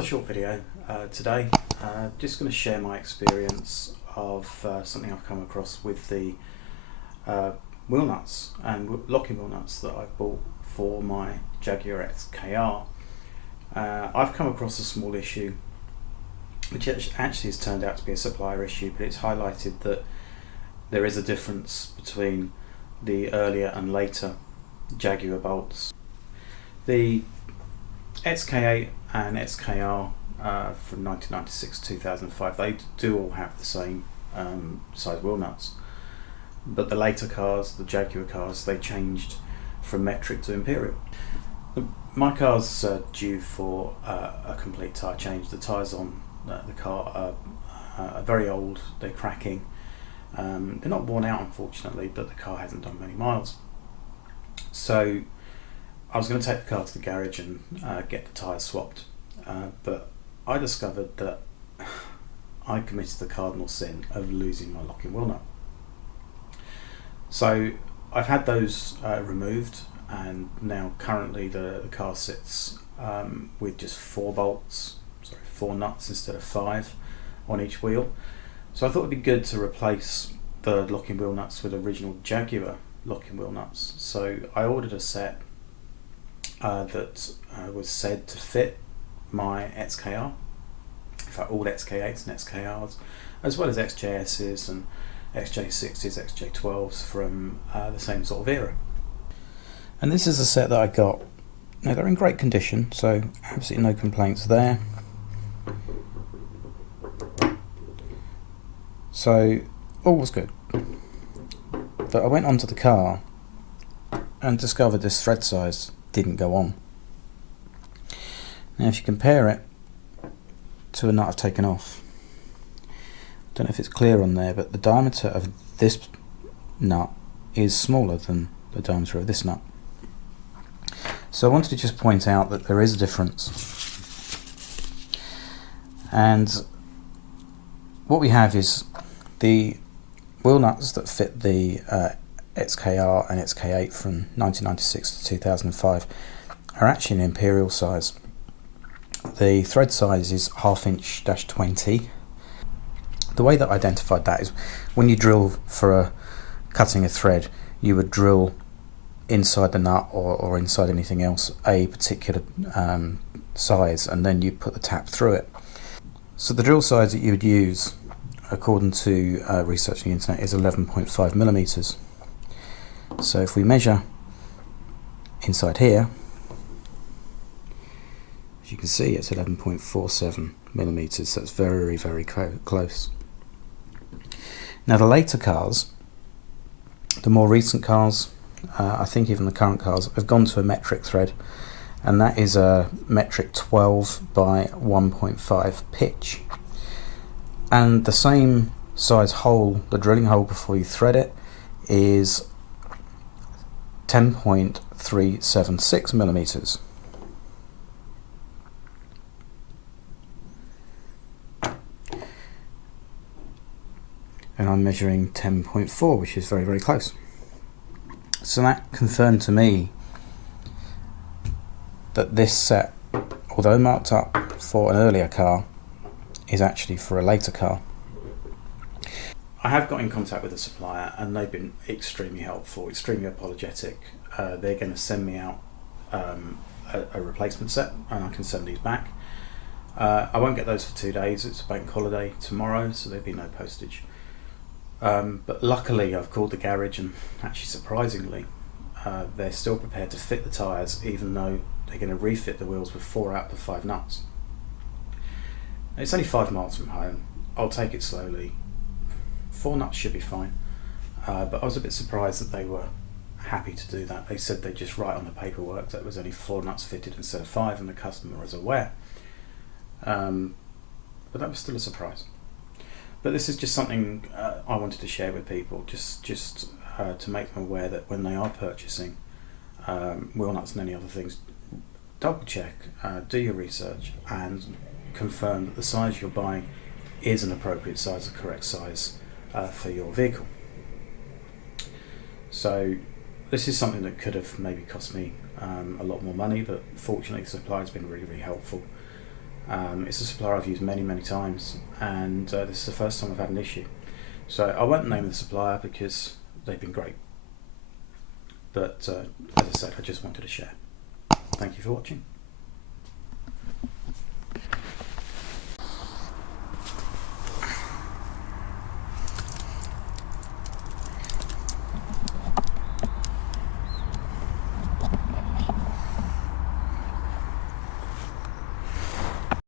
Another short video today. Just going to share my experience of something I've come across with the wheel nuts and locking wheel nuts that I've bought for my Jaguar XKR. I've come across a small issue which actually has turned out to be a supplier issue, but it's highlighted that there is a difference between the earlier and later Jaguar bolts. The XK8 and XKR from 1996-2005, they do all have the same size wheel nuts, but the later cars, the Jaguar cars, they changed from metric to imperial. My car's due for a complete tyre change. The tyres on the car are very old, they're cracking. They're not worn out, unfortunately, but the car hasn't done many miles. So I was going to take the car to the garage and get the tyres swapped, but I discovered that I committed the cardinal sin of losing my locking wheel nut. So I've had those removed, and now currently the car sits with just four nuts instead of 5 on each wheel. So I thought it'd be good to replace the locking wheel nuts with original Jaguar locking wheel nuts. So I ordered a set that was said to fit my XKR, in fact all XK8s and XKRs, as well as XJSs and XJ60s, XJ12s from the same sort of era. And this is a set that I got. Now they're in great condition, so absolutely no complaints there. So all was good. But I went onto the car and discovered this thread size didn't go on. Now if you compare it to a nut I've taken off, I don't know if it's clear on there, but the diameter of this nut is smaller than the diameter of this nut. So I wanted to just point out that there is a difference. And what we have is the wheel nuts that fit the XKR and XK8 from 1996 to 2005 are actually an imperial size. The thread size is 1/2 inch -20. The way that I identified that is when you drill for cutting a thread, you would drill inside the nut or inside anything else a particular size, and then you put the tap through it. So the drill size that you would use, according to research on the internet, is 11.5 millimeters. So if we measure inside here, as you can see, it's 11.47 millimeters. So it's very, very close. Now the later cars, the more recent cars, I think even the current cars, have gone to a metric thread, and that is a metric 12 by 1.5 pitch. And the same size hole, the drilling hole before you thread it, is 10.376 millimeters. And I'm measuring 10.4, which is very, very close. So that confirmed to me that this set, although marked up for an earlier car, is actually for a later car. I have got in contact with the supplier and they've been extremely helpful, extremely apologetic. They're going to send me out a replacement set, and I can send these back. I won't get those for 2 days, it's a bank holiday tomorrow, so there'll be no postage. But luckily I've called the garage, and actually surprisingly they're still prepared to fit the tyres, even though they're going to refit the wheels with 4 out of the 5 nuts. It's only 5 miles from home, I'll take it slowly. 4 nuts should be fine, but I was a bit surprised that they were happy to do that. They said they'd just write on the paperwork that it was only 4 nuts fitted instead of 5, and the customer was aware. But that was still a surprise. But this is just something I wanted to share with people, just to make them aware that when they are purchasing wheel nuts and any other things, double check, do your research, and confirm that the size you're buying is an appropriate size, a correct size for your vehicle. So this is something that could have maybe cost me a lot more money, but fortunately the supplier's been really, really helpful. It's a supplier I've used many times, and this is the first time I've had an issue. So I won't name the supplier because they've been great. But as I said, I just wanted to share. Thank you for watching.